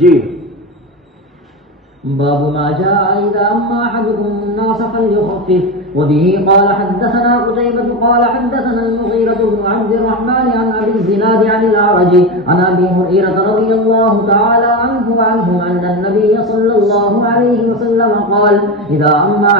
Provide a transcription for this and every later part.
جی باب ما جاء إذا أما أحدكم الناس فليخفف. وبه قال حدثنا قتيبة قال حدثنا المغيرة بن عبد الرحمن عن أبي الزناد عن الأعرج عن أبي هريرة رضي الله تعالى عنه أن النبي صلى الله عليه وسلم قال إذا أما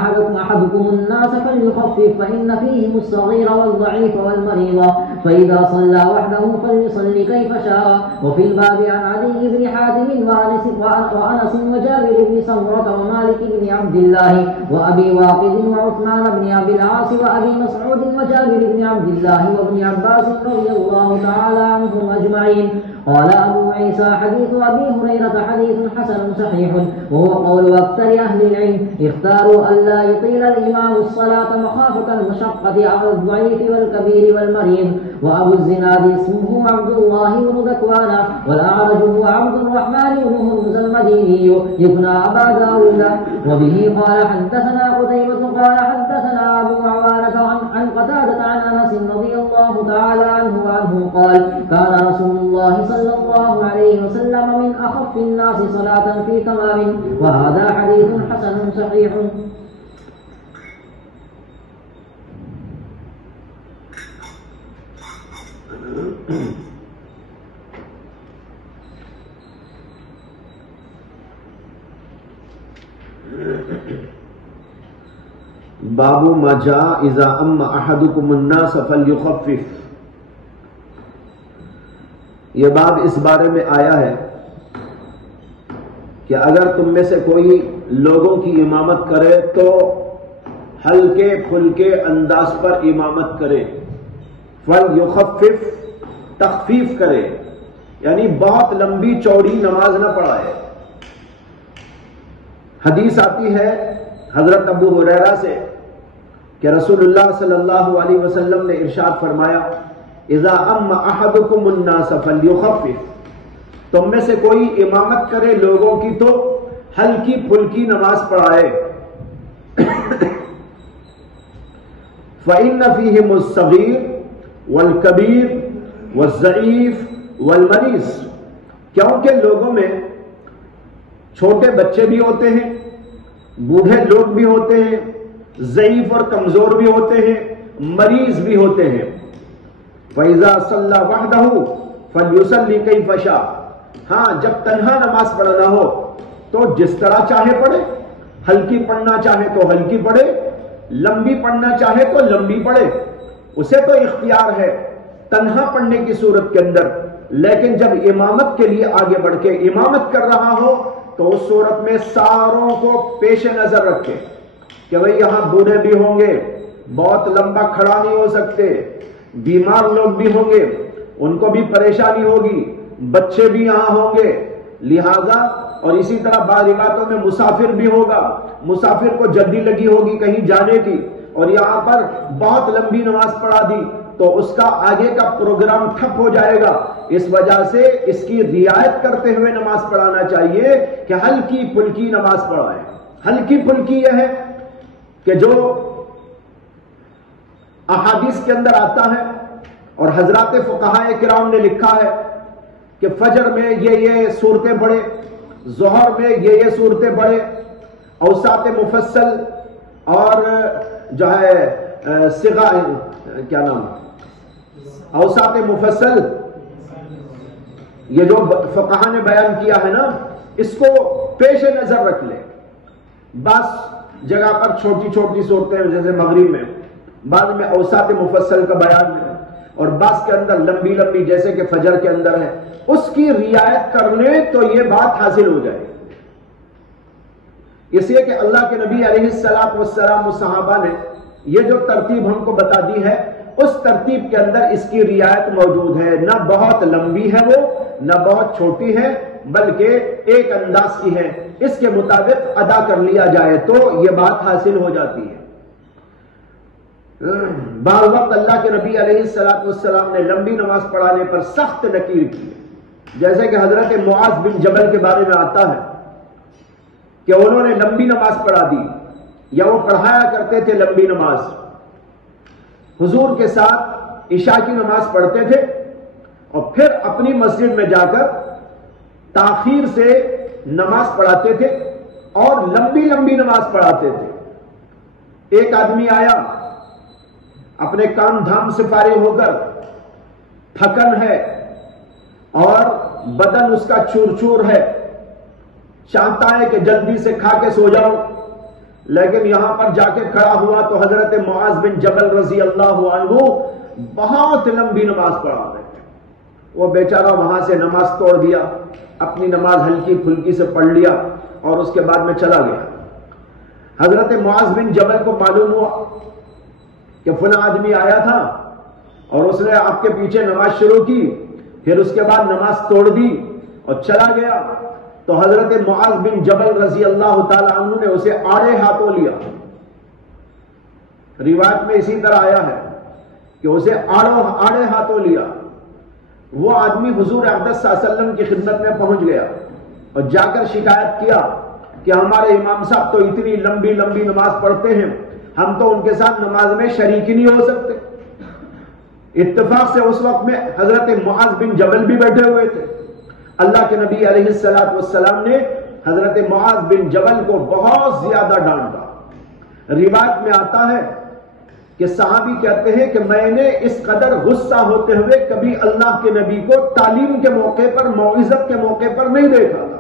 أحدكم الناس فليخفف فإن فيهم الصغير والضعيف والمريض فإذا صلى وحده فليصلي كيف شاء. وفي الباب عن علي بن حاتم وأنس وجابر بن سمرة ومالك بن عبد الله وأبي واقد وعثمان بن أبي العاص وأبي مسعود وجابر بن عبد الله وابن عباس رضي الله تعالى عنهم أجمعين. قال أبو عيسى حديث أبي هريرة حديث حسن صحيح وهو قول أكثر أهل العلم اختاروا ألا يطيل الإمام الصلاة مخافة المشقة على الضعيف والكبير والمريض. وأبو الزناد اسمه عبد الله بن ذكوان والأعرج هو عبد الرحمن بن هرمز المديني يبنى أبا داود. وبه قال حدثنا قتيبة قال حدثنا أبو عوانة عن قتادة عن أنس رضي الله تعالى عنه قال كان رسول الله صلى الله عليه وسلم من أخف الناس صلاة في تمام. وهذا حديث حسن صحيح. باب ما جاء اذا اما احدكم الناس فليخفف. یہ باب اس بارے میں آیا ہے کہ اگر تم میں سے کوئی لوگوں کی امامت کرے تو ہلکے پھلکے انداز پر امامت کرے. فلیخفف تخفیف کرے یعنی بہت لمبی چوڑی نماز نہ پڑھائے. حدیث آتی ہے حضرت ابو ہریرہ سے کہ رسول اللہ صلی اللہ علیہ وسلم نے ارشاد فرمایا اذا اما احدکم الناس فلیخفف. تم میں سے کوئی امامت کرے لوگوں کی تو ہلکی پھلکی نماز پڑھائے. فإن فيهم الصغير والكبير والضعيف والمریض. کیونکہ لوگوں میں چھوٹے بچے بھی ہوتے ہیں, بوڑھے لوگ بھی ہوتے ہیں, ضعیف اور کمزور بھی ہوتے ہیں, مریض بھی ہوتے ہیں. فَإِذَا صَلَّى وَحْدَهُ فَلْيُصَلِّ كَيْفَ شَاءَ. ہاں جب تنہا نماز پڑھنا ہو تو جس طرح چاہے پڑھے, ہلکی پڑھنا چاہے تو ہلکی پڑھے, لمبی پڑھنا چاہے تو لمبی پڑھے. اسے تو اختیار ہے تنہا پڑھنے کی صورت کے اندر, لیکن جب امامت کے لیے آگے بڑھ کے امامت کر رہا ہو تو اس صورت میں ساروں کو پیش نظر رکھے کہ بھئی یہاں بوڑھے بھی ہوں گے, بہت لمبا کھڑا نہیں ہو سکتے, بیمار لوگ بھی ہوں گے, ان کو بھی پریشانی ہوگی, بچے بھی یہاں ہوں گے, لہذا اور اسی طرح بعض روایتوں میں مسافر بھی ہوگا, مسافر کو جلدی لگی ہوگی کہیں جانے کی اور یہاں پر بہت لمبی نماز پڑھا دی تو اس کا آگے کا پروگرام ٹھپ ہو جائے گا. اس وجہ سے اس کی رعایت کرتے ہوئے نماز پڑھانا چاہیے کہ ہلکی پھلکی نماز پڑھائیں. ہلکی پھلکی یہ ہے کہ جو احادیث کے اندر آتا ہے اور حضرات فقہاء کرام نے لکھا ہے کہ فجر میں یہ صورتیں پڑھے, ظہر میں یہ صورتیں پڑھے, اوساط مفصل اور جو ہے صغا کیا نام اوساط مفصل یہ جو فقہاء نے بیان کیا ہے نا اس کو پیش نظر رکھ لے. بعض جگہ پر چھوٹی چھوٹی صورتیں جیسے مغرب میں, بعض میں اوساط مفصل کا بیان ہے اور بعض کے اندر لمبی لمبی جیسے کہ فجر کے اندر ہے, اس کی رعایت کر لیں تو یہ بات حاصل ہو جائے. اس لیے کہ اللہ کے نبی علیہ الصلوۃ والسلام و صحابہ نے یہ جو ترتیب ہم کو بتا دی ہے اس ترتیب کے اندر اس کی رعایت موجود ہے. نہ بہت لمبی ہے وہ, نہ بہت چھوٹی ہے, بلکہ ایک انداز کی ہے. اس کے مطابق ادا کر لیا جائے تو یہ بات حاصل ہو جاتی ہے. بعض وقت اللہ کے نبی علیہ الصلوۃ والسلام نے لمبی نماز پڑھانے پر سخت نکیر کی, جیسے کہ حضرت معاذ بن جبل کے بارے میں آتا ہے کہ انہوں نے لمبی نماز پڑھا دی یا وہ پڑھایا کرتے تھے لمبی نماز. حضور کے ساتھ عشاء کی نماز پڑھتے تھے اور پھر اپنی مسجد میں جا کر تاخیر سے نماز پڑھاتے تھے اور لمبی لمبی نماز پڑھاتے تھے۔ ایک آدمی آیا اپنے کام دھام سے فارغ ہو کر، تھکن ہے اور بدن اس کا چور چور ہے، چاہتا ہے کہ جلدی سے کھا کے سو جاؤ، لیکن یہاں پر جا کے کھڑا ہوا تو حضرت معاذ بن جبل رضی اللہ عنہ بہت لمبی نماز پڑھا رہے تھے۔ وہ بیچارہ وہاں سے نماز توڑ دیا، اپنی نماز ہلکی پھلکی سے پڑھ لیا اور اس کے بعد میں چلا گیا۔ حضرت معاذ بن جبل کو معلوم ہوا کہ فلاں آدمی آیا تھا اور اس نے آپ کے پیچھے نماز شروع کی، پھر اس کے بعد نماز توڑ دی اور چلا گیا، تو حضرت معاذ بن جبل رضی اللہ تعالی عنہ نے اسے آڑے ہاتھوں لیا۔ روایت میں اسی طرح آیا ہے کہ اسے آڑے ہاتھوں لیا۔ وہ آدمی حضور اقدس صلی اللہ علیہ وسلم کی خدمت میں پہنچ گیا اور جا کر شکایت کیا کہ ہمارے امام صاحب تو اتنی لمبی لمبی نماز پڑھتے ہیں، ہم تو ان کے ساتھ نماز میں شریک ہی نہیں ہو سکتے۔ اتفاق سے اس وقت میں حضرت معاذ بن جبل بھی بیٹھے ہوئے تھے۔ اللہ کے نبی علیہ الصلوۃ والسلام نے حضرت معاذ بن جبل کو بہت زیادہ ڈانٹا۔ روایت میں آتا ہے کہ صحابی کہتے ہیں کہ میں نے اس قدر غصہ ہوتے ہوئے کبھی اللہ کے نبی کو تعلیم کے موقع پر، موعظت کے موقع پر نہیں دیکھا تھا۔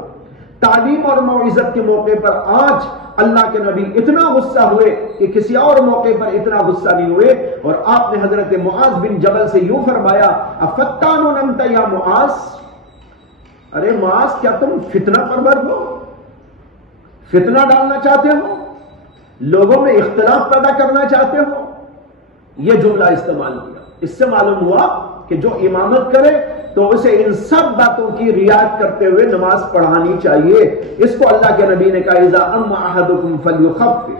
تعلیم اور موعظت کے موقع پر آج اللہ کے نبی اتنا غصہ ہوئے کہ کسی اور موقع پر اتنا غصہ نہیں ہوئے، اور آپ نے حضرت معاذ بن جبل سے یوں فرمایا، افتان انت یا معاذ، ارے معاذ کیا تم فتنہ پرور ہو؟ فتنہ ڈالنا چاہتے ہو؟ لوگوں میں اختلاف پیدا کرنا چاہتے ہو؟ یہ جملہ استعمال کیا۔ اس سے معلوم ہوا کہ جو امامت کرے تو اسے ان سب باتوں کی رعایت کرتے ہوئے نماز پڑھانی چاہیے۔ اس کو اللہ کے نبی نے کہا اذا اما احدکم فلیخفف۔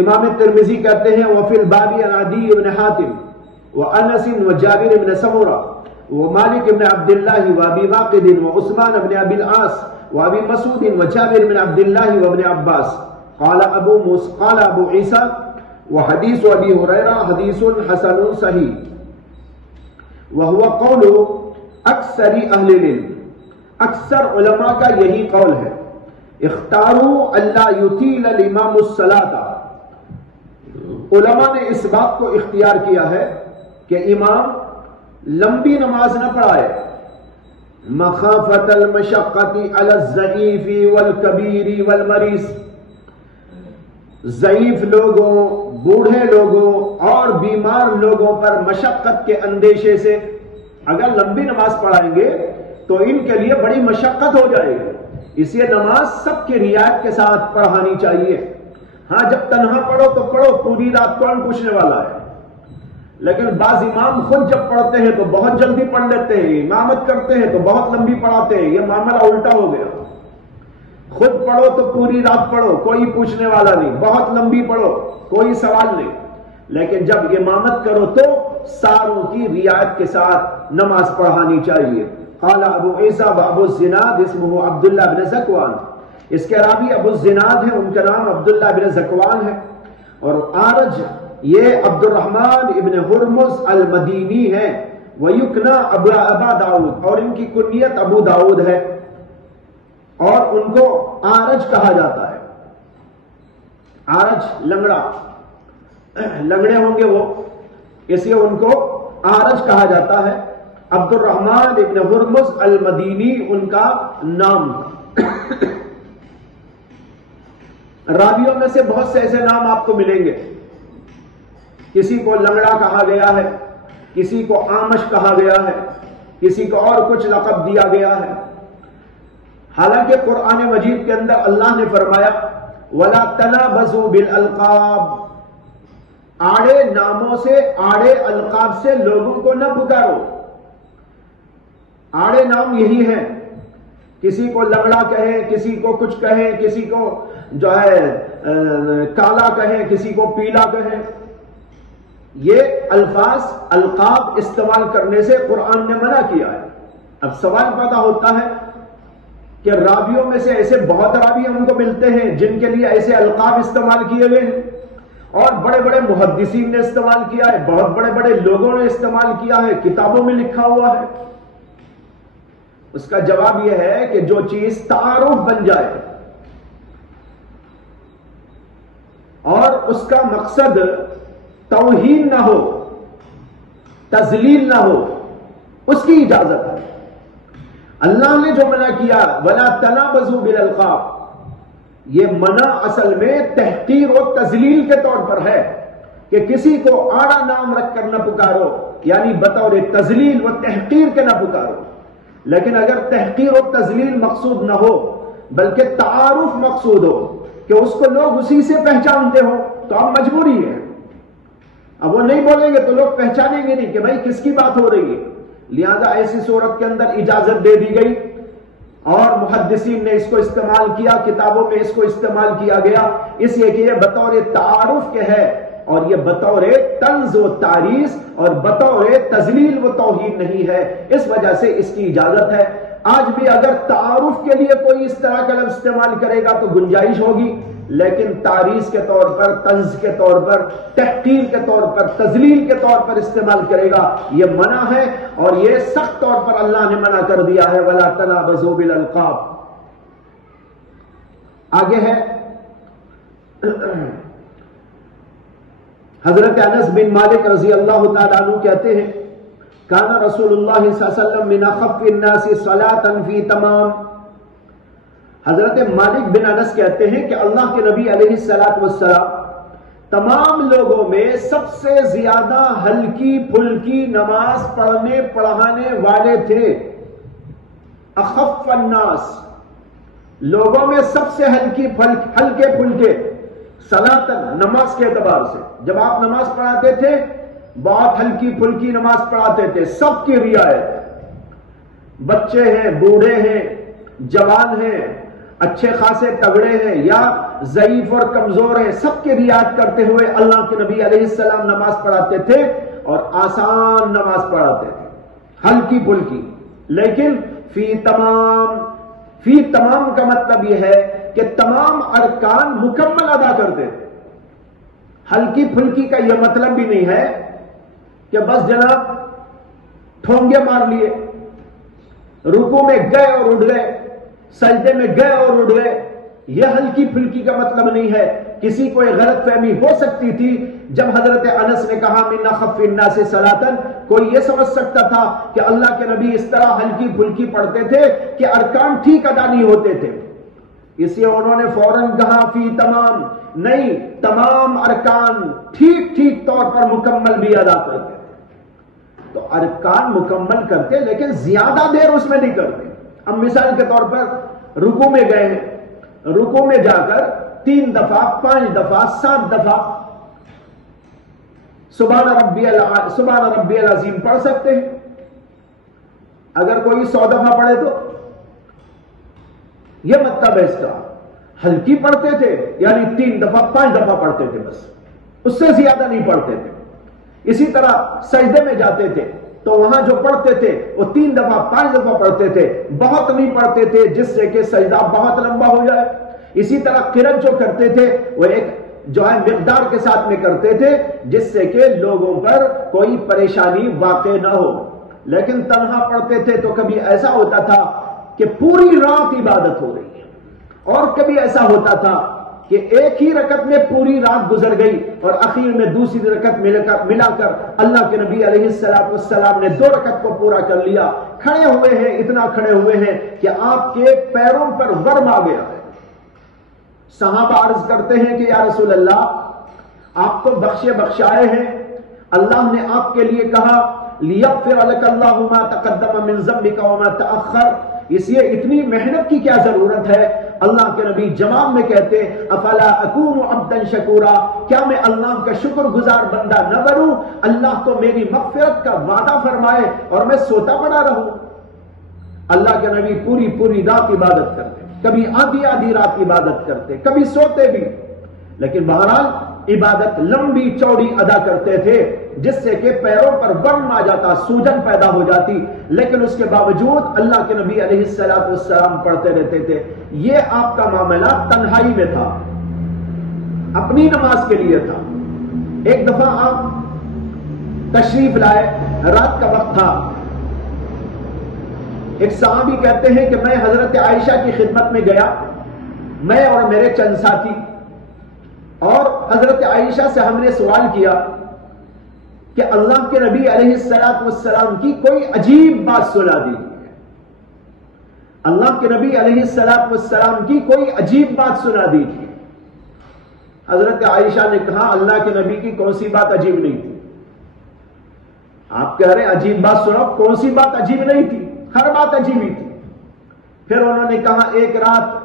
امام ترمذی کہتے ہیں وفی الباب عن عدی بن حاتم وانس وجابر بن سمرہ ومالک بن عبد اللہ وابی واقد وعثمان بن ابی العاص وابی مسعود وجابر بن عبد اللہ وابن عباس قال ابو عیسیٰ وحدیث ابی ہریرہ حدیث حسن صحیح وہو قول اکثر اہل العلم، اکثر علماء کا یہی قول ہے، اختاروا اللہ یطیل الامام الصلاۃ، علماء نے اس بات کو اختیار کیا ہے کہ امام لمبی نماز نہ پڑھائے، مخافت المشقۃ علی الضعیف والکبیر والمریض، ضعیف لوگوں، بوڑھے لوگوں اور بیمار لوگوں پر مشقت کے اندیشے سے اگر لمبی نماز پڑھائیں گے تو ان کے لیے بڑی مشقت ہو جائے گی، اس لیے نماز سب کی رعایت کے ساتھ پڑھانی چاہیے۔ ہاں جب تنہا پڑھو تو پڑھو، پوری رات کون پوچھنے والا ہے، لیکن بعض امام خود جب پڑھتے ہیں تو بہت جلدی پڑھ لیتے ہیں، امامت کرتے ہیں تو بہت لمبی پڑھاتے ہیں، یہ معاملہ الٹا ہو گیا۔ خود پڑھو تو پوری رات پڑھو، کوئی پوچھنے والا نہیں، بہت لمبی پڑھو، کوئی سوال نہیں، لیکن جب امامت کرو تو ساروں کی رعایت کے ساتھ نماز پڑھانی چاہیے۔ قال ابو عیسیٰ ابو الزناد اسمہ عبداللہ بن زکوان، اس کے راوی ابو الزناد ہیں، ان کا نام عبداللہ بن زکوان ہے، اور آرج یہ عبد الرحمن ابن ہرمز المدینی ہے، ویکنا ابا داؤد، اور ان کی کنیت ابو داؤد ہے، اور ان کو آرج کہا جاتا ہے۔ آرج لنگڑا، لنگڑے ہوں گے وہ، اس لیے ان کو آرج کہا جاتا ہے۔ عبد الرحمن ابن ہرمز المدینی ان کا نام تھا۔ راویوں میں سے بہت سے ایسے نام آپ کو ملیں گے، کسی کو لنگڑا کہا گیا ہے، کسی کو آمش کہا گیا ہے، کسی کو اور کچھ لقب دیا گیا ہے، حالانکہ قرآن مجید کے اندر اللہ نے فرمایا وَلَا تَنَابَزُوا بِالْأَلْقَابِ، آڑے ناموں سے، آڑے القاب سے لوگوں کو نہ پکارو۔ آڑے نام یہی ہیں، کسی کو لنگڑا کہیں، کسی کو کچھ کہیں، کسی کو جو ہے کالا کہیں، کسی کو پیلا کہیں، یہ الفاظ القاب استعمال کرنے سے قرآن نے منع کیا ہے۔ اب سوال پیدا ہوتا ہے کہ راویوں میں سے ایسے بہت راوی ہم کو ملتے ہیں جن کے لیے ایسے القاب استعمال کیے گئے ہیں، اور بڑے بڑے محدثین نے استعمال کیا ہے، بہت بڑے بڑے لوگوں نے استعمال کیا ہے، کتابوں میں لکھا ہوا ہے۔ اس کا جواب یہ ہے کہ جو چیز تعارف بن جائے اور اس کا مقصد توہین نہ ہو، تذلیل نہ ہو، اس کی اجازت ہے۔ اللہ نے جو منع کیا وَلَا تَنَابَزُوا بِالْأَلْقَابِ، یہ منع اصل میں تحقیر و تذلیل کے طور پر ہے کہ کسی کو آڑا نام رکھ کر نہ پکارو، یعنی بطور تذلیل و تحقیر کے نہ پکارو۔ لیکن اگر تحقیر و تذلیل مقصود نہ ہو بلکہ تعارف مقصود ہو کہ اس کو لوگ اسی سے پہچانتے ہو تو اب مجبوری ہے، اب وہ نہیں بولیں گے تو لوگ پہچانیں گے نہیں کہ بھائی کس کی بات ہو رہی ہے، لہذا ایسی صورت کے اندر اجازت دے دی گئی اور محدثین نے اس کو استعمال کیا، کتابوں میں اس کو استعمال کیا گیا اس لیے کہ یہ بطور تعارف کے ہے اور یہ بطور طنز و تعریض اور بطور تذلیل و توہین نہیں ہے، اس وجہ سے اس کی اجازت ہے۔ آج بھی اگر تعارف کے لیے کوئی اس طرح کا لفظ استعمال کرے گا تو گنجائش ہوگی، لیکن تعریض کے طور پر، طنز کے طور پر، تحقیر کے طور پر، تذلیل کے طور پر استعمال کرے گا یہ منع ہے، اور یہ سخت طور پر اللہ نے منع کر دیا ہے وَلَا تَنَابَزُوا بِالْأَلْقَابِ۔ آگے ہے حضرت انس بن مالک رضی اللہ تعالیٰ عنہ کہتے ہیں کان رسول اللہ صلی اللہ علیہ وسلم من اخف الناس صلاۃ فی تمام۔ حضرت مالک بن انس کہتے ہیں کہ اللہ کے نبی علیہ الصلوۃ والسلام تمام لوگوں میں سب سے زیادہ ہلکی پھلکی نماز پڑھانے والے تھے۔ اخف الناس، لوگوں میں سب سے ہلکے پھلکے، صلاۃً نماز کے اعتبار سے جب آپ نماز پڑھاتے تھے بہت ہلکی پھلکی نماز پڑھاتے تھے، سب کی رعایت، بچے ہیں، بوڑھے ہیں، جوان ہیں، اچھے خاصے تگڑے ہیں یا ضعیف اور کمزور ہیں، سب کی رعایت کرتے ہوئے اللہ کے نبی علیہ السلام نماز پڑھاتے تھے اور آسان نماز پڑھاتے تھے، ہلکی پھلکی۔ لیکن فی تمام کا مطلب یہ ہے کہ تمام ارکان مکمل ادا کرتے تھے۔ ہلکی پھلکی کا یہ مطلب بھی نہیں ہے کہ بس جناب ٹھونگے مار لیے، رکوع میں گئے اور اٹھ گئے، سجدے میں گئے اور اٹھ گئے، یہ ہلکی پھلکی کا مطلب نہیں ہے۔ کسی کو ایک غلط فہمی ہو سکتی تھی جب حضرت انس نے کہا من اخف الناس صلاۃً، کوئی یہ سمجھ سکتا تھا کہ اللہ کے نبی اس طرح ہلکی پھلکی پڑھتے تھے کہ ارکان ٹھیک ادا نہیں ہوتے تھے، اس لیے انہوں نے فوراً کہا فی تمام، نہیں، تمام ارکان ٹھیک طور پر مکمل بھی ادا کرتے تھے۔ تو ارکان مکمل کرتے لیکن زیادہ دیر اس میں نہیں کرتے۔ اب مثال کے طور پر رکوع میں گئے ہیں، رکوع میں جا کر 3 دفعہ 5 دفعہ 7 دفعہ سبحان ربی العظیم پڑھ سکتے ہیں۔ اگر کوئی 100 دفعہ پڑھے تو یہ مطلب ہے اس کا ہلکی پڑھتے تھے یعنی 3 دفعہ 5 دفعہ پڑھتے تھے، بس اس سے زیادہ نہیں پڑھتے تھے۔ اسی طرح سجدے میں جاتے تھے تو وہاں جو پڑھتے تھے وہ 3 دفعہ 5 دفعہ پڑھتے تھے، بہت نہیں پڑھتے تھے جس سے کہ سجدہ بہت لمبا ہو جائے۔ اسی طرح قرأت جو کرتے تھے وہ ایک جو ہے مقدار کے ساتھ میں کرتے تھے جس سے کہ لوگوں پر کوئی پریشانی واقع نہ ہو۔ لیکن تنہا پڑھتے تھے تو کبھی ایسا ہوتا تھا کہ پوری رات عبادت ہو رہی ہے، اور کبھی ایسا ہوتا تھا کہ ایک ہی رکعت میں پوری رات گزر گئی اور اخیر میں دوسری رکعت ملا کر اللہ کے نبی علیہ السلام نے 2 رکعت کو پورا کر لیا۔ کھڑے ہوئے ہیں، اتنا کھڑے ہوئے ہیں کہ آپ کے پیروں پر ورم آ گیا ہے۔ صحابہ عرض کرتے ہیں کہ یا رسول اللہ آپ تو بخشائے ہیں، اللہ نے آپ کے لیے کہا لیغفر لک اللہ ما تقدم من ذنبک وما تأخر، اس لیے اتنی محنت کی کیا ضرورت ہے؟ اللہ کے نبی جواب میں کہتے افلا اکون عبدا شکورا، کیا میں اللہ کا شکر گزار بندہ نہ بنوں؟ اللہ تو میری مغفرت کا وعدہ فرمائے اور میں سوتا پڑا رہوں۔ اللہ کے نبی پوری رات عبادت کرتے، کبھی آدھی رات عبادت کرتے، کبھی سوتے بھی، لیکن بہرحال عبادت لمبی چوڑی ادا کرتے تھے جس سے کہ پیروں پر ورم آ جاتا، سوجن پیدا ہو جاتی، لیکن اس کے باوجود اللہ کے نبی علیہ السلام پڑھتے رہتے تھے۔ یہ آپ کا معاملہ تنہائی میں تھا، اپنی نماز کے لیے تھا۔ ایک دفعہ آپ تشریف لائے، رات کا وقت تھا، ایک صحابی کہتے ہیں کہ میں حضرت عائشہ کی خدمت میں گیا، میں اور میرے چند ساتھی، اور حضرت عائشہ سے ہم نے سوال کیا کہ اللہ کے نبی علیہ السلام کی کوئی عجیب بات سنا دی، اللہ کے نبی علیہ السلام کی کوئی عجیب بات سنا دی تھی۔ حضرت عائشہ نے کہا اللہ کے نبی کی کون سی بات عجیب نہیں تھی؟ آپ کہہ رہے ہیں عجیب بات سناؤ، کون سی بات عجیب نہیں تھی؟ ہر بات عجیب ہی تھی۔ پھر انہوں نے کہا ایک رات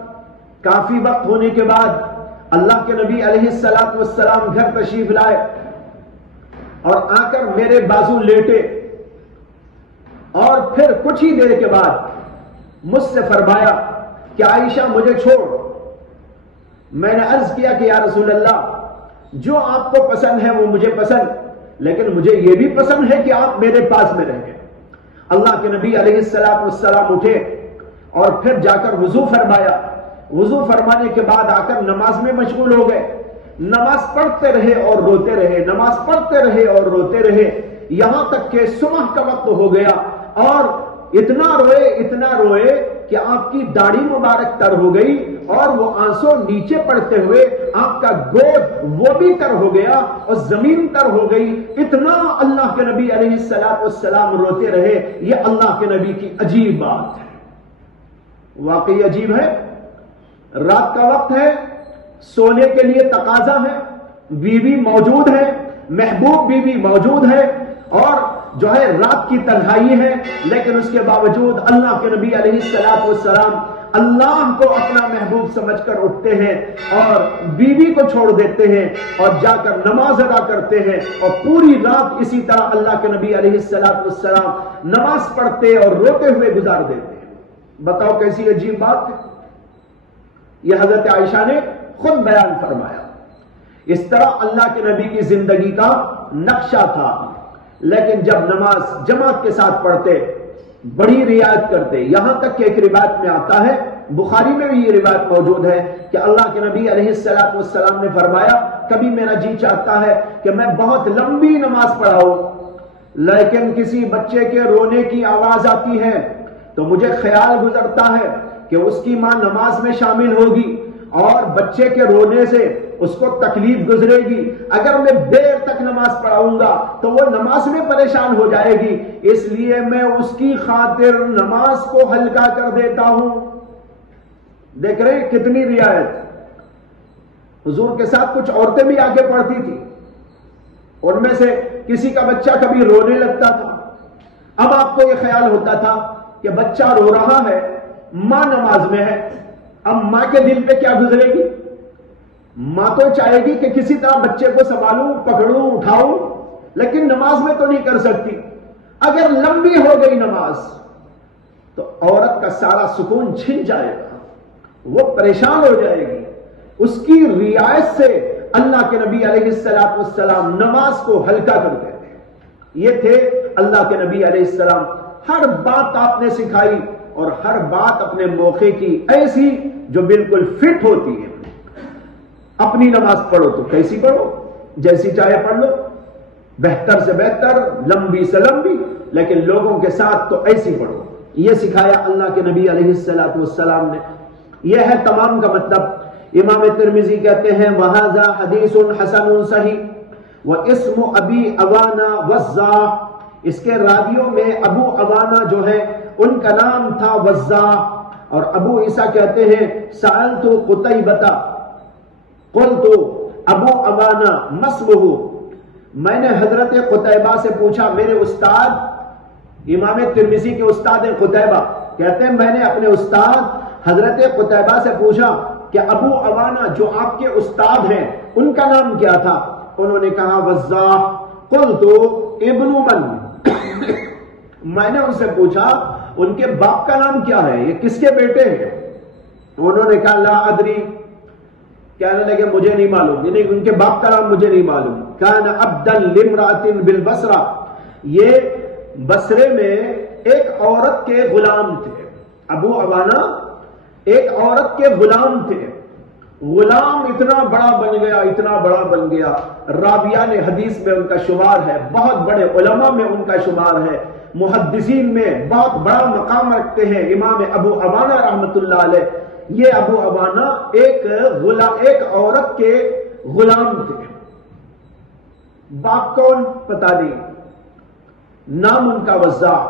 کافی وقت ہونے کے بعد اللہ کے نبی علیہ السلام گھر تشریف لائے اور آ کر میرے بازو لیٹے، اور پھر کچھ ہی دیر کے بعد مجھ سے فرمایا کہ عائشہ مجھے چھوڑ۔ میں نے عرض کیا کہ یا رسول اللہ جو آپ کو پسند ہے وہ مجھے پسند، لیکن مجھے یہ بھی پسند ہے کہ آپ میرے پاس میں رہیں۔ اللہ کے نبی علیہ السلام اٹھے اور پھر جا کر وضو فرمایا، وضو فرمانے کے بعد آ کر نماز میں مشغول ہو گئے، نماز پڑھتے رہے اور روتے رہے، نماز پڑھتے رہے اور روتے رہے، یہاں تک کہ صبح کا وقت ہو گیا، اور اتنا روئے کہ آپ کی داڑھی مبارک تر ہو گئی، اور وہ آنسو نیچے پڑتے ہوئے آپ کا گود وہ بھی تر ہو گیا اور زمین تر ہو گئی۔ اتنا اللہ کے نبی علیہ السلام روتے رہے۔ یہ اللہ کے نبی کی عجیب بات ہے، واقعی عجیب ہے۔ رات کا وقت ہے، سونے کے لیے تقاضا ہے، بیوی موجود ہے، محبوب بیوی موجود ہے، اور جو ہے رات کی تنہائی ہے، لیکن اس کے باوجود اللہ کے نبی علیہ السلام اللہ کو اپنا محبوب سمجھ کر اٹھتے ہیں اور بیوی کو چھوڑ دیتے ہیں اور جا کر نماز ادا کرتے ہیں، اور پوری رات اسی طرح اللہ کے نبی علیہ السلام نماز پڑھتے اور روتے ہوئے گزار دیتے ہیں۔ بتاؤ کیسی عجیب بات ہے۔ یہ حضرت عائشہ نے خود بیان فرمایا۔ اس طرح اللہ کے نبی کی زندگی کا نقشہ تھا، لیکن جب نماز جماعت کے ساتھ پڑھتے بڑی رعایت کرتے، یہاں تک کہ ایک روایت میں آتا ہے، بخاری میں بھی یہ روایت موجود ہے کہ اللہ کے نبی علیہ السلام نے فرمایا کبھی میرا جی چاہتا ہے کہ میں بہت لمبی نماز پڑھاؤں، لیکن کسی بچے کے رونے کی آواز آتی ہے تو مجھے خیال گزرتا ہے کہ اس کی ماں نماز میں شامل ہوگی اور بچے کے رونے سے اس کو تکلیف گزرے گی، اگر میں دیر تک نماز پڑھاؤں گا تو وہ نماز میں پریشان ہو جائے گی، اس لیے میں اس کی خاطر نماز کو ہلکا کر دیتا ہوں۔ دیکھ رہے ہیں کتنی رعایت۔ حضور کے ساتھ کچھ عورتیں بھی آگے پڑھتی تھی، ان میں سے کسی کا بچہ کبھی رونے لگتا تھا، اب آپ کو یہ خیال ہوتا تھا کہ بچہ رو رہا ہے، ماں نماز میں ہے، اب ماں کے دل پہ کیا گزرے گی؟ ماں تو چاہے گی کہ کسی طرح بچے کو سنبھالوں، پکڑوں، اٹھاؤں، لیکن نماز میں تو نہیں کر سکتی۔ اگر لمبی ہو گئی نماز تو عورت کا سارا سکون چھن جائے گا، وہ پریشان ہو جائے گی۔ اس کی رعایت سے اللہ کے نبی علیہ السلام نماز کو ہلکا کر دیتے ہیں۔ یہ تھے اللہ کے نبی علیہ السلام۔ ہر بات آپ نے سکھائی اور ہر بات اپنے موقع کی ایسی جو بالکل فٹ ہوتی ہے۔ اپنی نماز پڑھو تو کیسی پڑھو، جیسی چاہے پڑھ لو، بہتر سے بہتر، لمبی سے لمبی، لیکن لوگوں کے ساتھ تو ایسی پڑھو۔ یہ سکھایا اللہ کے نبی علیہ السلام نے۔ یہ ہے تمام کا مطلب۔ امام ترمذی کہتے ہیں وَهَذَا حَدِيثٌ حَسَنٌ صَحِيحٌ وَاسْمُ أَبِي عَوَانَةَ وَزَّاحٌ۔ اس کے راویوں میں ابو عوانہ جو ہے ان کا نام تھا وزاح، اور ابو عیسیٰ کہتے ہیں سألت قتیبہ، قلت ابو عوانہ ما اسمہ، میں نے حضرت قتیبہ سے پوچھا، میرے استاد امام ترمذی کے استاد قتیبہ کہتے ہیں میں نے اپنے استاد حضرت قتیبہ سے پوچھا کہ ابو عوانہ جو آپ کے استاد ہیں ان کا نام کیا تھا؟ انہوں نے کہا وزاح۔ قلت ابن من، میں نے ان سے پوچھا ان کے باپ کا نام کیا ہے، یہ کس کے بیٹے ہیں؟ انہوں نے کہا لا ادری، کہنے لگے مجھے نہیں معلوم، یعنی ان کے باپ کا نام مجھے نہیں معلوم۔ کان عبدا لامرأۃ بالبصرہ، یہ بصرے میں ایک عورت کے غلام تھے۔ ابو عوانہ ایک عورت کے غلام تھے۔ غلام اتنا بڑا بن گیا، اتنا بڑا بن گیا، راویان حدیث میں ان کا شمار ہے، بہت بڑے علماء میں ان کا شمار ہے۔ محدثین میں بہت بڑا مقام رکھتے ہیں امام ابو عوانہ رحمت اللہ علیہ. یہ ابو عوانہ ایک عورت کے غلام تھے. باپ کون پتہ نہیں، نام ان کا وضاح،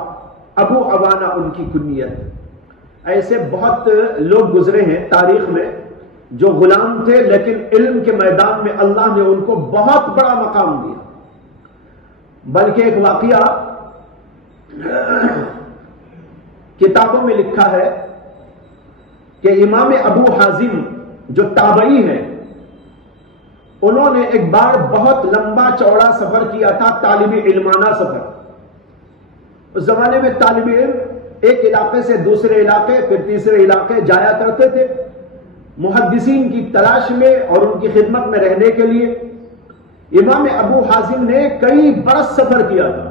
ابو عوانہ ان کی کنیت. ایسے بہت لوگ گزرے ہیں تاریخ میں جو غلام تھے لیکن علم کے میدان میں اللہ نے ان کو بہت بڑا مقام دیا. بلکہ ایک واقعہ کتابوں میں لکھا ہے کہ امام ابو حازم جو تابعی ہیں، انہوں نے ایک بار بہت لمبا چوڑا سفر کیا تھا، طالب علمانہ سفر. اس زمانے میں طالب علم ایک علاقے سے دوسرے علاقے پھر تیسرے علاقے جایا کرتے تھے محدثین کی تلاش میں اور ان کی خدمت میں رہنے کے لیے. امام ابو حازم نے کئی برس سفر کیا تھا،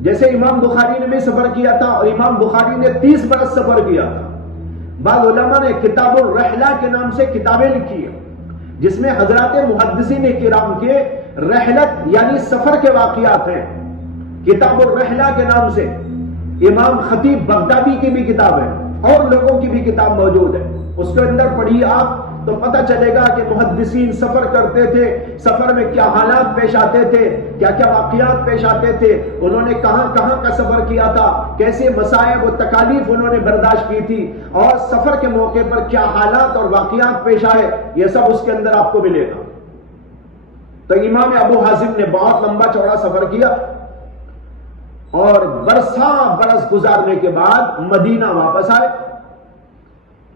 جیسے امام بخاری نے بھی سفر کیا تھا اور امام بخاری نے 30 برس سفر کیا تھا. بعض علماء نے کتاب الرحلہ کے نام سے کتابیں لکھی ہیں جس میں حضرات محدثین کرام کے رحلت یعنی سفر کے واقعات ہیں. کتاب الرحلہ کے نام سے امام خطیب بغدادی کی بھی کتاب ہے اور لوگوں کی بھی کتاب موجود ہے. اس کے اندر پڑھیے آپ تو پتہ چلے گا کہ محدثین سفر کرتے تھے، سفر میں کیا حالات پیش آتے تھے، کیا کیا واقعات پیش آتے تھے، انہوں نے کہاں کہاں کا سفر کیا تھا، کیسے مسائب و تکالیف انہوں نے برداشت کی تھی اور سفر کے موقع پر کیا حالات اور واقعات پیش آئے. یہ سب اس کے اندر آپ کو ملے گا. تو امام ابو حازم نے بہت لمبا چوڑا سفر کیا اور برساں برس گزارنے کے بعد مدینہ واپس آئے.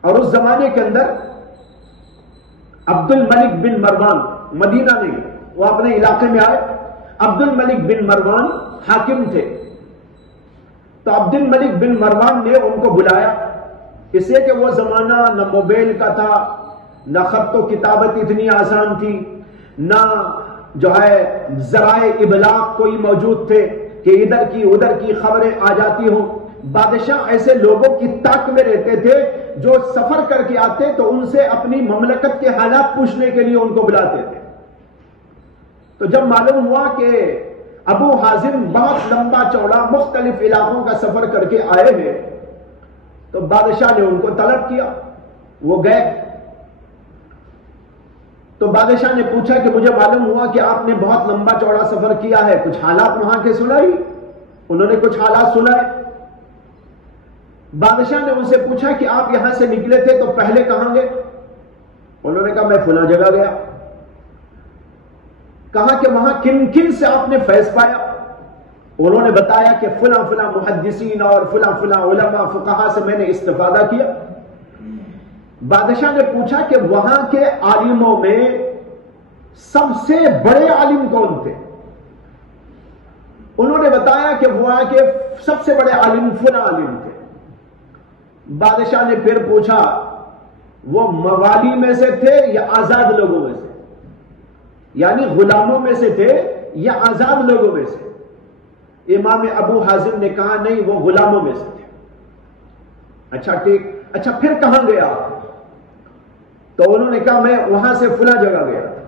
اور اس زمانے کے اندر عبد الملک بن مروان، مدینہ نہیں، وہ اپنے علاقے میں آئے. عبد الملک بن مروان حاکم تھے. تو عبد الملک بن مروان نے ان کو بلایا، اس لیے کہ وہ زمانہ نہ موبائل کا تھا، نہ خط و کتابت اتنی آسان تھی، نہ جو ہے ذرائع ابلاغ کوئی موجود تھے کہ ادھر کی ادھر کی خبریں آ جاتی ہوں. بادشاہ ایسے لوگوں کی طاق میں رہتے تھے جو سفر کر کے آتے تو ان سے اپنی مملکت کے حالات پوچھنے کے لیے ان کو بلاتے تھے. تو جب معلوم ہوا کہ ابو حازم بہت لمبا چوڑا مختلف علاقوں کا سفر کر کے آئے ہیں تو بادشاہ نے ان کو طلب کیا. وہ گئے تو بادشاہ نے پوچھا کہ مجھے معلوم ہوا کہ آپ نے بہت لمبا چوڑا سفر کیا ہے، کچھ حالات وہاں کے سنائی. انہوں نے کچھ حالات سنائے. بادشاہ نے ان سے پوچھا کہ آپ یہاں سے نکلے تھے تو پہلے کہاں گئے؟ انہوں نے کہا میں فلاں جگہ گیا. کہا کہ وہاں کن کن سے آپ نے فیض پایا؟ انہوں نے بتایا کہ فلاں فلاں محدثین اور فلاں فلاں علماء فقہا سے میں نے استفادہ کیا. بادشاہ نے پوچھا کہ وہاں کے عالموں میں سب سے بڑے عالم کون تھے؟ انہوں نے بتایا کہ وہاں کے سب سے بڑے عالم فلاں عالم تھے. بادشاہ نے پھر پوچھا وہ موالی میں سے تھے یا آزاد لوگوں میں سے، یعنی غلاموں میں سے تھے یا آزاد لوگوں میں سے؟ امام ابو حازم نے کہا نہیں، وہ غلاموں میں سے تھے. اچھا ٹھیک، اچھا پھر کہاں گیا؟ تو انہوں نے کہا میں وہاں سے فلاں جگہ گیا تھا.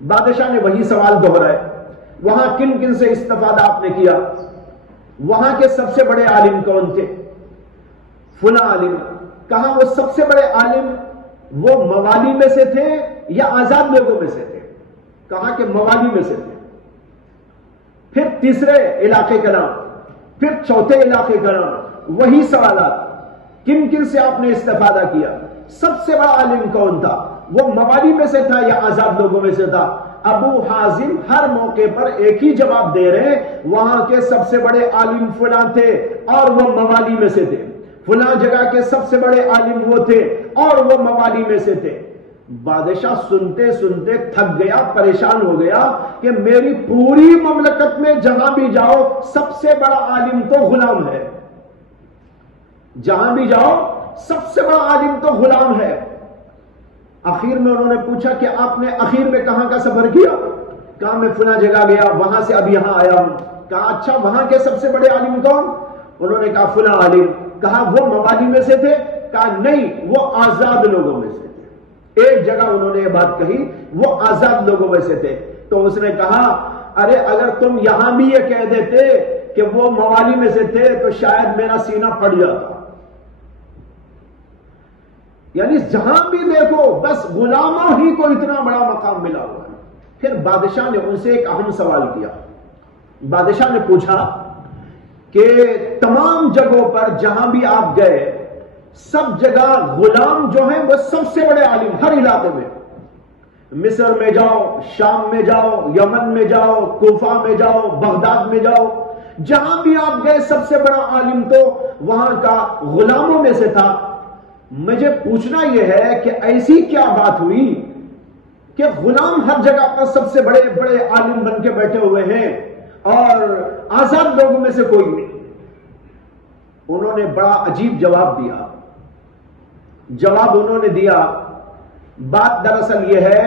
بادشاہ نے وہی سوال دہرائے، وہاں کن کن سے استفادہ آپ نے کیا؟ وہاں کے سب سے بڑے عالم کون تھے؟ فلاں عالم. کہا وہ سب سے بڑے عالم وہ موالی میں سے تھے یا آزاد لوگوں میں سے تھے؟ کہا کہ موالی میں سے تھے. پھر تیسرے علاقے کا نام، پھر چوتھے علاقے کا نام، وہی سوالات، کن کن سے آپ نے استفادہ کیا؟ سب سے بڑا عالم کون تھا؟ وہ موالی میں سے تھا یا آزاد لوگوں میں سے تھا؟ ابو حازم ہر موقع پر ایک ہی جواب دے رہے ہیں، وہاں کے سب سے بڑے عالم فلاں تھے اور وہ موالی میں سے تھے، فلاں جگہ کے سب سے بڑے عالم وہ تھے اور وہ موالی میں سے تھے. بادشاہ سنتے سنتے تھک گیا، پریشان ہو گیا کہ میری پوری مملکت میں جہاں بھی جاؤ سب سے بڑا عالم تو غلام ہے، جہاں بھی جاؤ سب سے بڑا عالم تو غلام ہے. آخر میں انہوں نے پوچھا کہ آپ نے آخر میں کہاں کا سفر کیا؟ کہا میں فلاں جگہ گیا، وہاں سے اب یہاں آیا ہوں. کہا اچھا وہاں کے سب سے بڑے عالم کون؟ انہوں نے کہا فلاں عالم. کہا وہ موالی میں سے تھے؟ کہا نہیں، وہ آزاد لوگوں میں سے تھے. ایک جگہ انہوں نے یہ بات کہی وہ آزاد لوگوں میں سے تھے. تو اس نے کہا ارے اگر تم یہاں بھی یہ کہہ دیتے کہ وہ موالی میں سے تھے تو شاید میرا سینہ پھٹ جاتا. یعنی جہاں بھی دیکھو بس غلاموں ہی کو اتنا بڑا مقام ملا ہوا ہے. پھر بادشاہ نے ان سے ایک اہم سوال کیا. بادشاہ نے پوچھا کہ تمام جگہوں پر جہاں بھی آپ گئے سب جگہ غلام جو ہیں وہ سب سے بڑے عالم، ہر علاقے میں، مصر میں جاؤ، شام میں جاؤ، یمن میں جاؤ، کوفہ میں جاؤ، بغداد میں جاؤ، جہاں بھی آپ گئے سب سے بڑا عالم تو وہاں کا غلاموں میں سے تھا. مجھے پوچھنا یہ ہے کہ ایسی کیا بات ہوئی کہ غلام ہر جگہ پر سب سے بڑے بڑے عالم بن کے بیٹھے ہوئے ہیں اور آزاد لوگوں میں سے کوئی نہیں. انہوں نے بڑا عجیب جواب دیا. جواب انہوں نے دیا، بات دراصل یہ ہے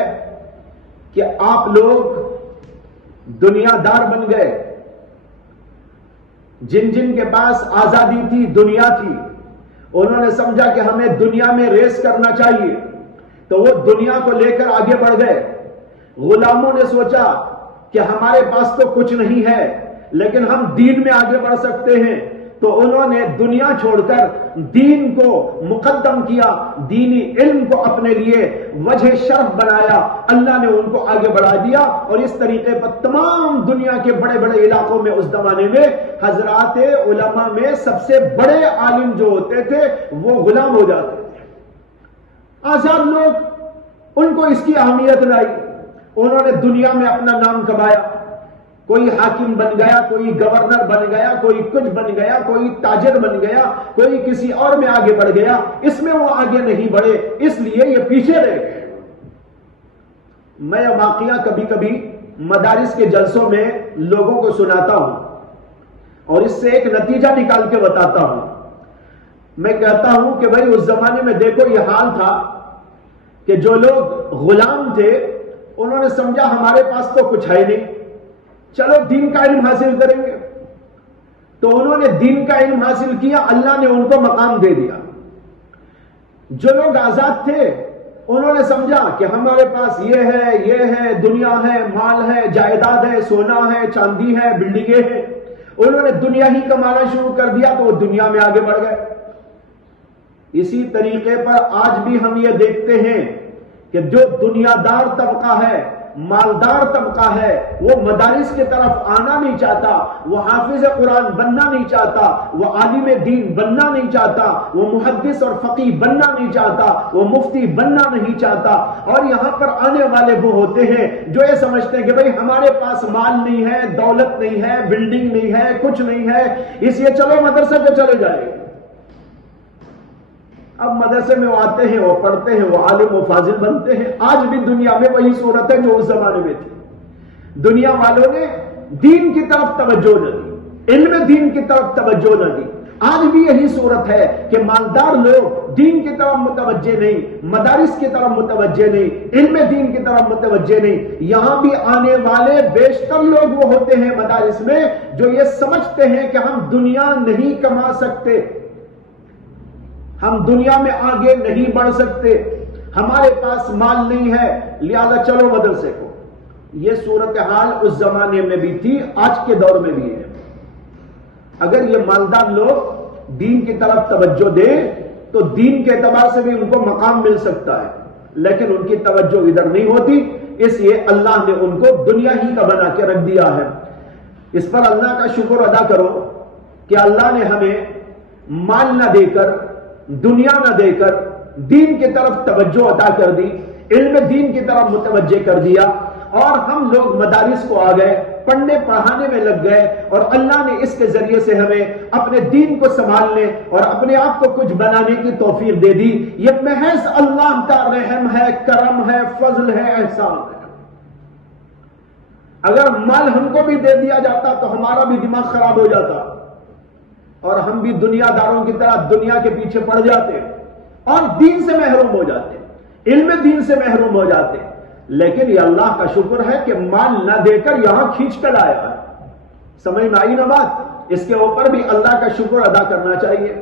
کہ آپ لوگ دنیا دار بن گئے. جن جن کے پاس آزادی تھی، دنیا تھی، انہوں نے سمجھا کہ ہمیں دنیا میں ریس کرنا چاہیے تو وہ دنیا کو لے کر آگے بڑھ گئے. غلاموں نے سوچا کہ ہمارے پاس تو کچھ نہیں ہے لیکن ہم دین میں آگے بڑھ سکتے ہیں، تو انہوں نے دنیا چھوڑ کر دین کو مقدم کیا، دینی علم کو اپنے لیے وجہ شرف بنایا. اللہ نے ان کو آگے بڑھا دیا اور اس طریقے پر تمام دنیا کے بڑے بڑے علاقوں میں اس زمانے میں حضرات علماء میں سب سے بڑے عالم جو ہوتے تھے وہ غلام ہو جاتے تھے. آزاد لوگ، ان کو اس کی اہمیت لائی. انہوں نے دنیا میں اپنا نام کمایا. کوئی حاکم بن گیا، کوئی گورنر بن گیا، کوئی کچھ بن گیا، کوئی تاجر بن گیا، کوئی کسی اور میں آگے بڑھ گیا. اس میں وہ آگے نہیں بڑھے، اس لیے یہ پیچھے رہ گئے. میں یہ واقعہ کبھی کبھی مدارس کے جلسوں میں لوگوں کو سناتا ہوں اور اس سے ایک نتیجہ نکال کے بتاتا ہوں. میں کہتا ہوں کہ بھائی اس زمانے میں دیکھو یہ حال تھا کہ جو لوگ غلام تھے انہوں نے سمجھا ہمارے پاس تو کچھ ہے نہیں، چلو دین کا علم حاصل کریں گے. تو انہوں نے دین کا علم حاصل کیا، اللہ نے ان کو مقام دے دیا. جو لوگ آزاد تھے انہوں نے سمجھا کہ ہمارے پاس یہ ہے، دنیا ہے، مال ہے، جائیداد ہے، سونا ہے، چاندی ہے، بلڈنگیں ہیں. انہوں نے دنیا ہی کمانا شروع کر دیا تو وہ دنیا میں آگے بڑھ گئے. اسی طریقے پر آج بھی ہم یہ دیکھتے ہیں کہ جو دنیا دار طبقہ ہے، مالدار طبقہ ہے، وہ مدارس کی طرف آنا نہیں چاہتا، وہ حافظ قرآن بننا نہیں چاہتا، وہ عالم دین بننا نہیں چاہتا، وہ محدث اور فقیہ بننا نہیں چاہتا، وہ مفتی بننا نہیں چاہتا. اور یہاں پر آنے والے وہ ہوتے ہیں جو یہ سمجھتے ہیں کہ بھئی ہمارے پاس مال نہیں ہے، دولت نہیں ہے، بلڈنگ نہیں ہے، کچھ نہیں ہے، اس لیے چلو مدرسے پہ چلے جائیں. اب مدرسے میں وہ آتے ہیں، وہ پڑھتے ہیں، وہ عالم و فاضل بنتے ہیں. آج بھی دنیا میں وہی صورت ہے جو اس زمانے میں تھی. دنیا والوں نے دین کی طرف توجہ نہ دی، علم دین کی طرف توجہ نہ دی. آج بھی یہی صورت ہے کہ مالدار لوگ دین کی طرف متوجہ نہیں، مدارس کی طرف متوجہ نہیں، علم دین کی طرف متوجہ نہیں. یہاں بھی آنے والے بیشتر لوگ وہ ہوتے ہیں مدارس میں جو یہ سمجھتے ہیں کہ ہم دنیا نہیں کما سکتے، ہم دنیا میں آگے نہیں بڑھ سکتے، ہمارے پاس مال نہیں ہے، لہذا چلو مدرسے کو. یہ صورتحال اس زمانے میں بھی تھی، آج کے دور میں بھی ہے. اگر یہ مالدار لوگ دین کی طرف توجہ دیں تو دین کے اعتبار سے بھی ان کو مقام مل سکتا ہے، لیکن ان کی توجہ ادھر نہیں ہوتی، اس لیے اللہ نے ان کو دنیا ہی کا بنا کے رکھ دیا ہے. اس پر اللہ کا شکر ادا کرو کہ اللہ نے ہمیں مال نہ دے کر، دنیا نہ دے کر دین کی طرف توجہ عطا کر دی، علم دین کی طرف متوجہ کر دیا، اور ہم لوگ مدارس کو آ گئے، پڑھنے پڑھانے میں لگ گئے، اور اللہ نے اس کے ذریعے سے ہمیں اپنے دین کو سنبھالنے اور اپنے آپ کو کچھ بنانے کی توفیق دے دی. یہ محض اللہ کا رحم ہے، کرم ہے، فضل ہے، احسان ہے. اگر مال ہم کو بھی دے دیا جاتا تو ہمارا بھی دماغ خراب ہو جاتا اور ہم بھی دنیا داروں کی طرح دنیا کے پیچھے پڑ جاتے اور دین سے محروم ہو جاتے، علم دین سے محروم ہو جاتے. لیکن یہ اللہ کا شکر ہے کہ مال نہ دے کر یہاں کھینچ کر آیا ہے. سمجھ میں آئی نا بات؟ اس کے اوپر بھی اللہ کا شکر ادا کرنا چاہیے.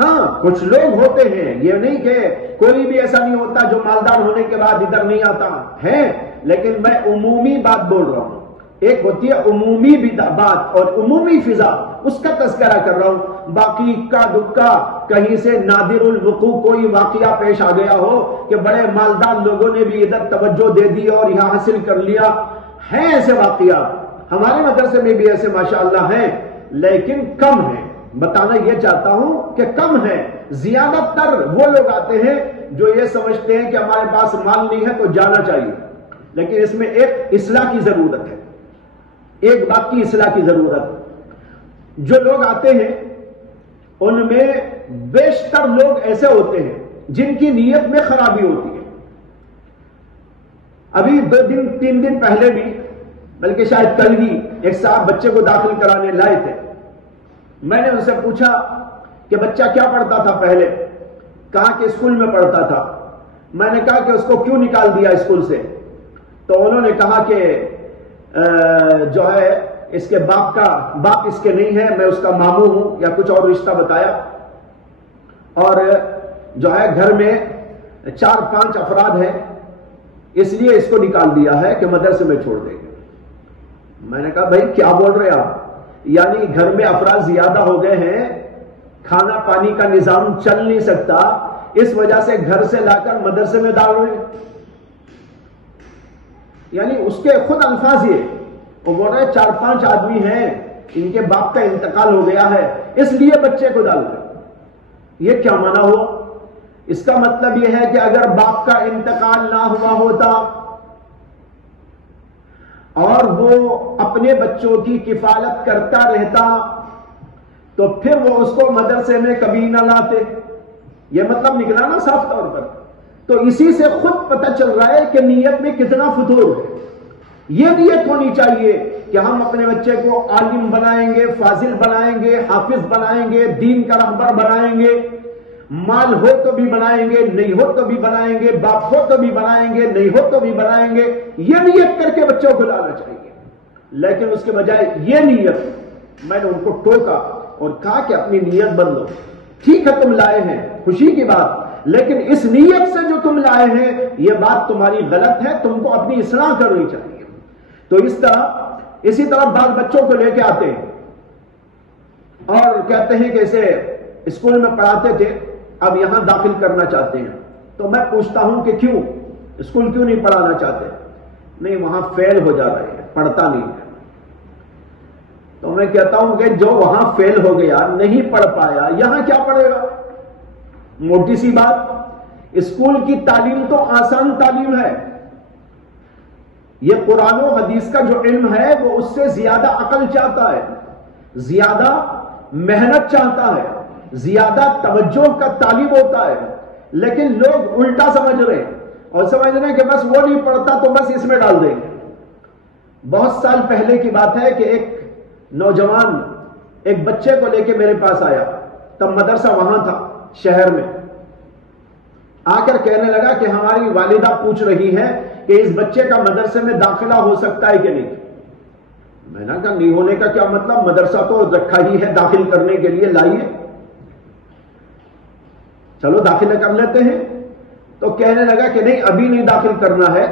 ہاں کچھ لوگ ہوتے ہیں، یہ نہیں کہ کوئی بھی ایسا نہیں ہوتا جو مالدار ہونے کے بعد ادھر نہیں آتا ہے، لیکن میں عمومی بات بول رہا ہوں. ایک ہوتی ہے عمومی بات اور عمومی فضا، اس کا تذکرہ کر رہا ہوں. باقی اکا دکا کہیں سے نادر الوقوع کوئی واقعہ پیش آ گیا ہو کہ بڑے مالدار لوگوں نے بھی ادھر توجہ دے دی اور یہاں حاصل کر لیا، ہیں ایسے واقعات ہمارے مدرسے میں بھی ایسے ماشاءاللہ ہیں، لیکن کم ہیں. بتانا یہ چاہتا ہوں کہ کم ہیں. زیادہ تر وہ لوگ آتے ہیں جو یہ سمجھتے ہیں کہ ہمارے پاس مال نہیں ہے تو جانا چاہیے، لیکن اس میں ایک اصلاح کی ضرورت ہے، ایک بات کی اصلاح کی ضرورت. جو لوگ آتے ہیں ان میں بیشتر لوگ ایسے ہوتے ہیں جن کی نیت میں خرابی ہوتی ہے. ابھی 2-3 دن پہلے بھی، بلکہ شاید کل ہی، ایک صاحب بچے کو داخل کرانے لائے تھے. میں نے ان سے پوچھا کہ بچہ کیا پڑھتا تھا پہلے؟ کہا کہ اسکول میں پڑھتا تھا. میں نے کہا کہ اس کو کیوں نکال دیا اسکول سے؟ تو انہوں نے کہا کہ جو ہے اس کے باپ اس کے نہیں ہے، میں اس کا ماموں ہوں، یا کچھ اور رشتہ بتایا، اور جو ہے گھر میں 4-5 افراد ہیں، اس لیے اس کو نکال دیا ہے کہ مدرسے میں چھوڑ دیں گے. میں نے کہا بھائی کیا بول رہے آپ؟ یعنی گھر میں افراد زیادہ ہو گئے ہیں، کھانا پانی کا نظام چل نہیں سکتا، اس وجہ سے گھر سے لا کر مدرسے میں ڈال رہے ہیں. یعنی اس کے خود الفاظ یہ وہ بول رہے 4-5 آدمی ہیں، ان کے باپ کا انتقال ہو گیا ہے اس لیے بچے کو ڈال رہے. یہ کیا مانا ہوا؟ اس کا مطلب یہ ہے کہ اگر باپ کا انتقال نہ ہوا ہوتا اور وہ اپنے بچوں کی کفالت کرتا رہتا تو پھر وہ اس کو مدرسے میں کبھی نہ لاتے. یہ مطلب نکلا نا صاف طور پر. تو اسی سے خود پتہ چل رہا ہے کہ نیت میں کتنا فتور ہے. یہ نیت ہونی چاہیے کہ ہم اپنے بچے کو عالم بنائیں گے، فاضل بنائیں گے، حافظ بنائیں گے، دین کا رہبر بنائیں گے. مال ہو تو بھی بنائیں گے، نہیں ہو تو بھی بنائیں گے، باپ ہو تو بھی بنائیں گے، نہیں ہو تو بھی بنائیں گے. یہ نیت کر کے بچوں کو لانا چاہیے. لیکن اس کے بجائے یہ نیت، میں نے ان کو ٹوکا اور کہا کہ اپنی نیت بدلو. ٹھیک ہے تم لائے ہیں، خوشی کی بات، لیکن اس نیت سے جو تم لائے ہیں یہ بات تمہاری غلط ہے، تم کو اپنی اصلاح کرنی چاہیے. تو اسی طرح بعض بچوں کو لے کے آتے ہیں اور کہتے ہیں کہ اسے اسکول میں پڑھاتے تھے، اب یہاں داخل کرنا چاہتے ہیں. تو میں پوچھتا ہوں کہ کیوں اسکول کیوں نہیں پڑھانا چاہتے؟ نہیں وہاں فیل ہو جا رہے ہیں، پڑھتا نہیں ہے. تو میں کہتا ہوں کہ جو وہاں فیل ہو گیا، نہیں پڑھ پایا، یہاں کیا پڑھے گا؟ موٹی سی بات. اسکول کی تعلیم تو آسان تعلیم ہے. یہ قرآن و حدیث کا جو علم ہے وہ اس سے زیادہ عقل چاہتا ہے، زیادہ محنت چاہتا ہے، زیادہ توجہ کا طالب ہوتا ہے. لیکن لوگ الٹا سمجھ رہے ہیں اور سمجھ رہے ہیں کہ بس وہ نہیں پڑھتا تو بس اس میں ڈال دیں گے. بہت سال پہلے کی بات ہے کہ ایک نوجوان ایک بچے کو لے کے میرے پاس آیا، تب مدرسہ وہاں تھا شہر میں. آ کر کہنے لگا کہ ہماری والدہ پوچھ رہی ہے کہ اس بچے کا مدرسے میں داخلہ ہو سکتا ہے کہ نہیں. میں نے کہا نہیں ہونے کا کیا مطلب، مدرسہ تو رکھا ہی ہے داخل کرنے کے لیے، لائیے چلو داخلہ کر لیتے ہیں. تو کہنے لگا کہ نہیں ابھی نہیں داخل کرنا ہے.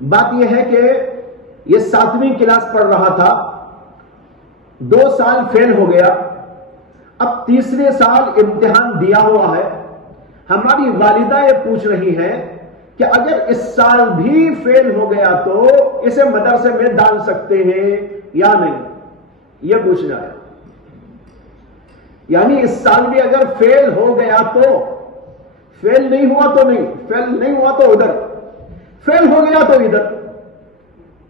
بات یہ ہے کہ یہ 7ویں کلاس پڑھ رہا تھا، 2 سال فیل ہو گیا، اب 3رے سال امتحان دیا ہوا ہے. ہماری والدہ یہ پوچھ رہی ہے کہ اگر اس سال بھی فیل ہو گیا تو اسے مدرسے میں ڈال سکتے ہیں یا نہیں، یہ پوچھنا ہے. یعنی اس سال بھی اگر فیل ہو گیا تو، فیل نہیں ہوا تو نہیں، فیل نہیں ہوا تو ادھر، فیل ہو گیا تو ادھر.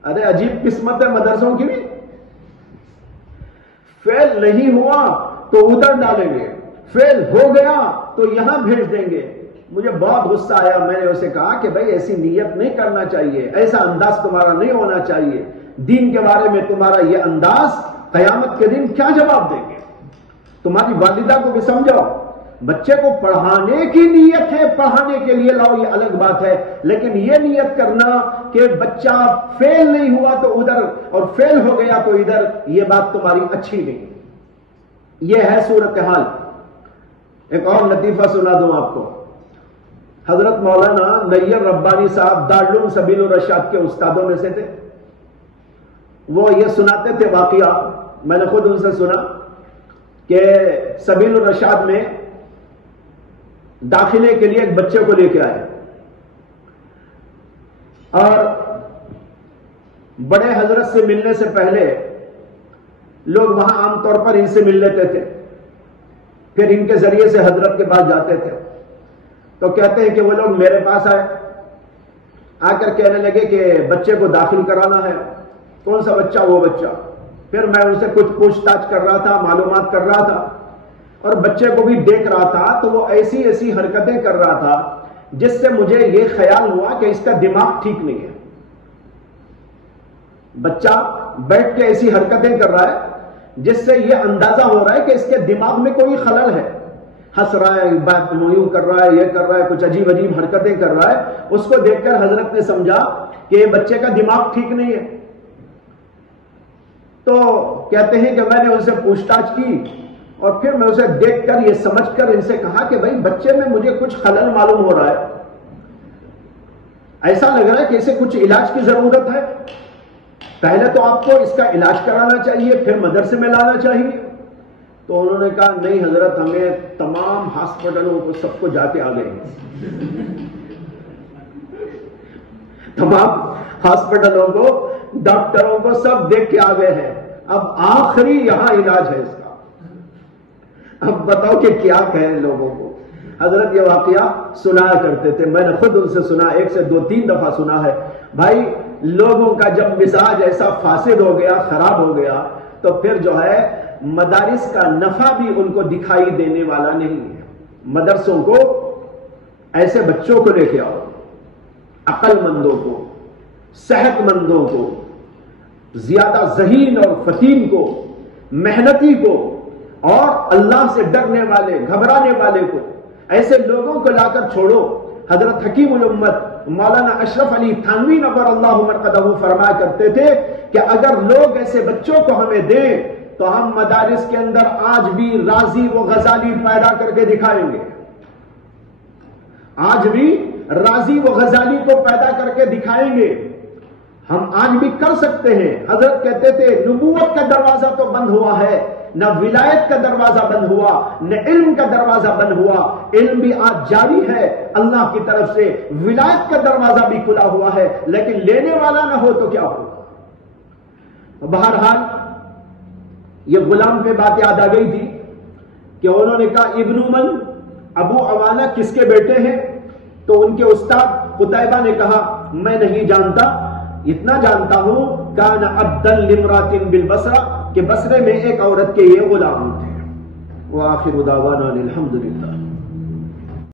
ارے عجیب قسمت ہے مدرسوں کی بھی. فیل نہیں ہوا تو ادھر ڈالیں گے، فیل ہو گیا تو یہاں بھیج دیں گے. مجھے بہت غصہ آیا. میں نے اسے کہا کہ بھائی ایسی نیت نہیں کرنا چاہیے، ایسا انداز تمہارا نہیں ہونا چاہیے. دین کے بارے میں تمہارا یہ انداز قیامت کے دن کیا جواب دیں گے؟ تمہاری والدہ کو بھی سمجھاؤ. بچے کو پڑھانے کی نیت ہے، پڑھانے کے لیے لاؤ، یہ الگ بات ہے. لیکن یہ نیت کرنا کہ بچہ فیل نہیں ہوا تو ادھر اور فیل ہو گیا تو ادھر، یہ بات تمہاری اچھی نہیں. یہ ہے صورتحال. ایک اور لطیفہ سنا دوں آپ کو. حضرت مولانا نیر ربانی صاحب دارالعلوم سبیل الرشاد کے استادوں میں سے تھے. وہ یہ سناتے تھے واقعہ، میں نے خود ان سے سنا کہ سبیل الرشاد میں داخلے کے لیے ایک بچے کو لے کے آئے اور بڑے حضرت سے ملنے سے پہلے لوگ وہاں عام طور پر ان سے مل لیتے تھے، پھر ان کے ذریعے سے حضرت کے پاس جاتے تھے۔ تو کہتے ہیں کہ وہ لوگ میرے پاس آئے، آ کر کہنے لگے کہ بچے کو داخل کرانا ہے۔ کون سا بچہ؟ وہ بچہ۔ پھر میں ان سے کچھ پوچھ تاچھ کر رہا تھا، معلومات کر رہا تھا، اور بچے کو بھی دیکھ رہا تھا تو وہ ایسی ایسی حرکتیں کر رہا تھا جس سے مجھے یہ خیال ہوا کہ اس کا دماغ ٹھیک نہیں ہے۔ بچہ بیٹھ کے ایسی حرکتیں کر رہا ہے جس سے یہ اندازہ ہو رہا ہے کہ اس کے دماغ میں کوئی خلل ہے، ہنس رہا ہے، بات یوں کر رہا ہے، یہ کر رہا ہے، کچھ عجیب عجیب حرکتیں کر رہا ہے۔ اس کو دیکھ کر حضرت نے سمجھا کہ یہ بچے کا دماغ ٹھیک نہیں ہے۔ تو کہتے ہیں کہ میں نے ان سے پوچھ تاچھ کی اور پھر میں اسے دیکھ کر یہ سمجھ کر ان سے کہا کہ بھائی بچے میں مجھے کچھ خلل معلوم ہو رہا ہے، ایسا لگ رہا ہے کہ اسے کچھ علاج کی ضرورت ہے، پہلے تو آپ کو اس کا علاج کرانا چاہیے، پھر مدرسے میں لانا چاہیے۔ تو انہوں نے کہا نہیں حضرت، ہمیں تمام ہاسپٹلوں کو سب کو جا کے آ گئے، تمام ہاسپٹلوں کو، ڈاکٹروں کو سب دیکھ کے آ گئے ہیں، اب آخری یہاں علاج ہے اس کا۔ اب بتاؤ کہ کیا کہیں لوگوں کو۔ حضرت یہ واقعہ سنایا کرتے تھے، میں نے خود ان سے سنا، ایک سے 2-3 دفعہ سنا ہے۔ بھائی لوگوں کا جب مزاج ایسا فاسد ہو گیا، خراب ہو گیا، تو پھر جو ہے مدارس کا نفع بھی ان کو دکھائی دینے والا نہیں ہے۔ مدرسوں کو ایسے بچوں کو لے کے آؤ، عقل مندوں کو، صحت مندوں کو، زیادہ ذہین اور فتین کو، محنتی کو، اور اللہ سے ڈرنے والے، گھبرانے والے کو، ایسے لوگوں کو لا کر چھوڑو۔ حضرت حکیم الامت مولانا اشرف علی تھانوی نور اللہ مرقدہ فرمایا کرتے تھے کہ اگر لوگ ایسے بچوں کو ہمیں دیں تو ہم مدارس کے اندر آج بھی رازی و غزالی پیدا کر کے دکھائیں گے، آج بھی رازی و غزالی کو پیدا کر کے دکھائیں گے، ہم آج بھی کر سکتے ہیں۔ حضرت کہتے تھے نبوت کا دروازہ تو بند ہوا ہے، نہ ولایت کا دروازہ بند ہوا، نہ علم کا دروازہ بند ہوا، علم بھی آج جاری ہے اللہ کی طرف سے، ولایت کا دروازہ بھی کھلا ہوا ہے، لیکن لینے والا نہ ہو تو کیا ہوگا۔ بہرحال یہ غلام پہ بات یاد آ گئی تھی کہ انہوں نے کہا ابن من ابو عوانہ کس کے بیٹے ہیں؟ تو ان کے استاد قتیبہ نے کہا میں نہیں جانتا، اتنا جانتا ہوں کان عبدا لامرأۃ بالبصرہ کہ بصرے میں ایک عورت کے یہ غلام تھے۔ وآخر دعوانا الحمدللہ۔